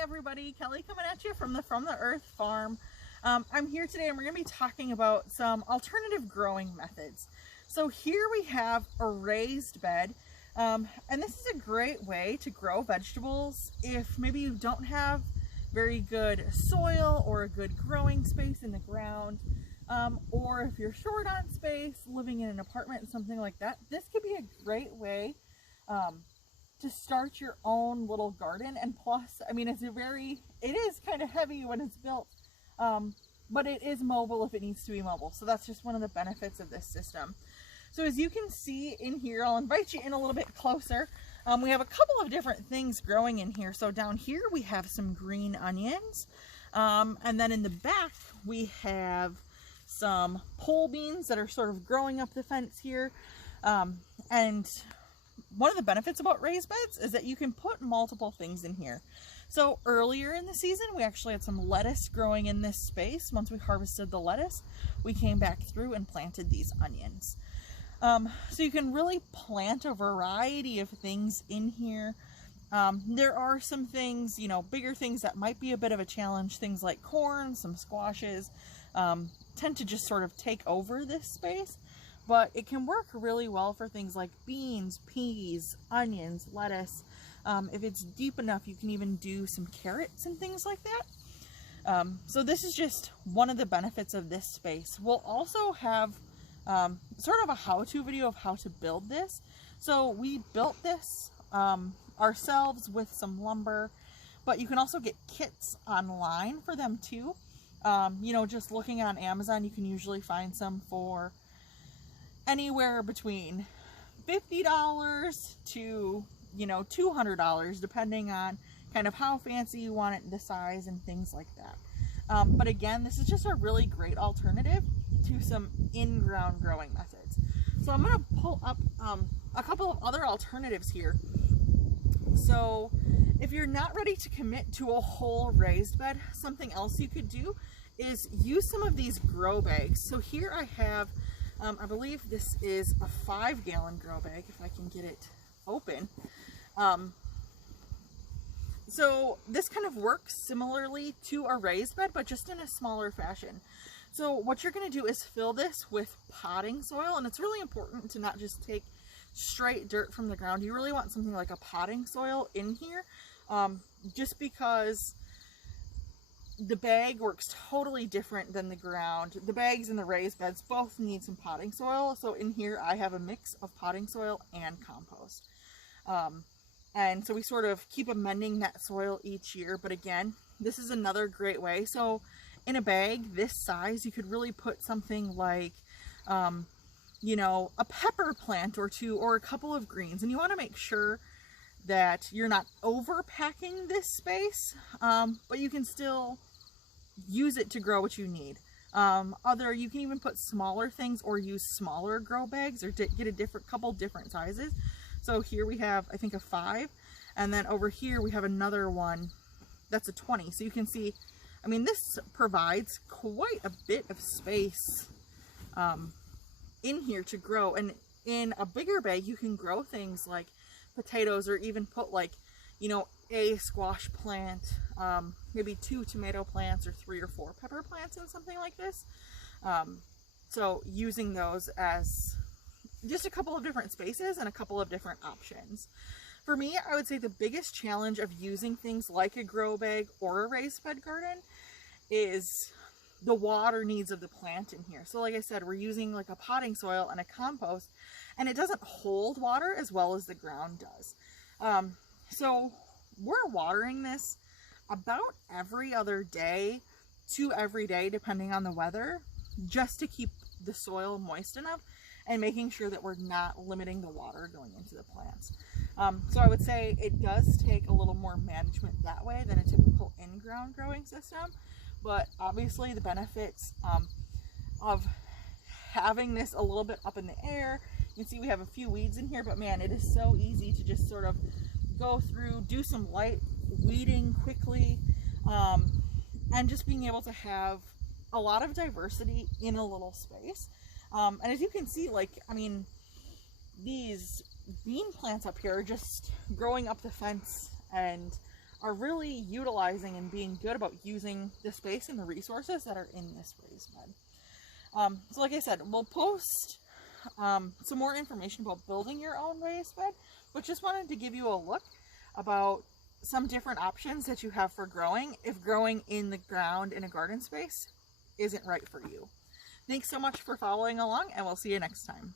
everybody, Kelly coming at you from the Earth Farm. I'm here today and we're going to be talking about some alternative growing methods. So here we have a raised bed, and this is a great way to grow vegetables if maybe you don't have very good soil or a good growing space in the ground, or if you're short on space, living in an apartment, something like that. This could be a great way to start your own little garden. And plus, I mean, it is kind of heavy when it's built, but it is mobile if it needs to be mobile. So that's just one of the benefits of this system. So as you can see in here, I'll invite you in a little bit closer. We have a couple of different things growing in here. So down here we have some green onions, and then in the back we have some pole beans that are sort of growing up the fence here. And one of the benefits about raised beds is that you can put multiple things in here. So earlier in the season, we actually had some lettuce growing in this space. Once we harvested the lettuce, we came back through and planted these onions. So you can really plant a variety of things in here. There are some things, bigger things that might be a bit of a challenge. Things like corn, some squashes, tend to just sort of take over this space. But it can work really well for things like beans, peas, onions, lettuce. If it's deep enough, you can even do some carrots and things like that. So this is just one of the benefits of this space. We'll also have sort of a how-to video of how to build this. So we built this ourselves with some lumber, but you can also get kits online for them too. Just looking on Amazon, you can usually find some for anywhere between $50 to $200, depending on kind of how fancy you want it, the size and things like that. But again, this is just a really great alternative to some in-ground growing methods. So I'm going to pull up a couple of other alternatives here. So if you're not ready to commit to a whole raised bed, something else you could do is use some of these grow bags. So here I have I believe this is a 5-gallon grow bag, if I can get it open. So this kind of works similarly to a raised bed, but just in a smaller fashion. So what you're going to do is fill this with potting soil, and it's really important to not just take straight dirt from the ground. You really want something like a potting soil in here, just because the bag works totally different than the ground. The bags and the raised beds both need some potting soil. So in here I have a mix of potting soil and compost. And so we sort of keep amending that soil each year. But again, this is another great way. So in a bag this size, you could really put something like, a pepper plant or two, or a couple of greens. And you want to make sure that you're not overpacking this space, but you can still use it to grow what you need. You can even put smaller things or use smaller grow bags, or get a couple different sizes. So here we have, I think, a 5, and then over here we have another one that's a 20. So you can see, I mean, this provides quite a bit of space in here to grow. And in a bigger bag you can grow things like potatoes, or even put like a squash plant, maybe 2 tomato plants, or 3 or 4 pepper plants in something like this. So using those as just a couple of different spaces and a couple of different options. For me, I would say the biggest challenge of using things like a grow bag or a raised bed garden is the water needs of the plant in here. So like I said, we're using like a potting soil and a compost, and it doesn't hold water as well as the ground does. So we're watering this about every other day to every day, depending on the weather, just to keep the soil moist enough and making sure that we're not limiting the water going into the plants. So I would say it does take a little more management that way than a typical in-ground growing system. But obviously the benefits of having this a little bit up in the air, you can see we have a few weeds in here, but man, it is so easy to just sort of go through, do some light weeding quickly, and just being able to have a lot of diversity in a little space. And as you can see, these bean plants up here are just growing up the fence, and are really utilizing and being good about using the space and the resources that are in this raised bed. So like I said, we'll post some more information about building your own raised bed, but just wanted to give you a look about some different options that you have for growing if growing in the ground in a garden space isn't right for you. Thanks so much for following along, and we'll see you next time.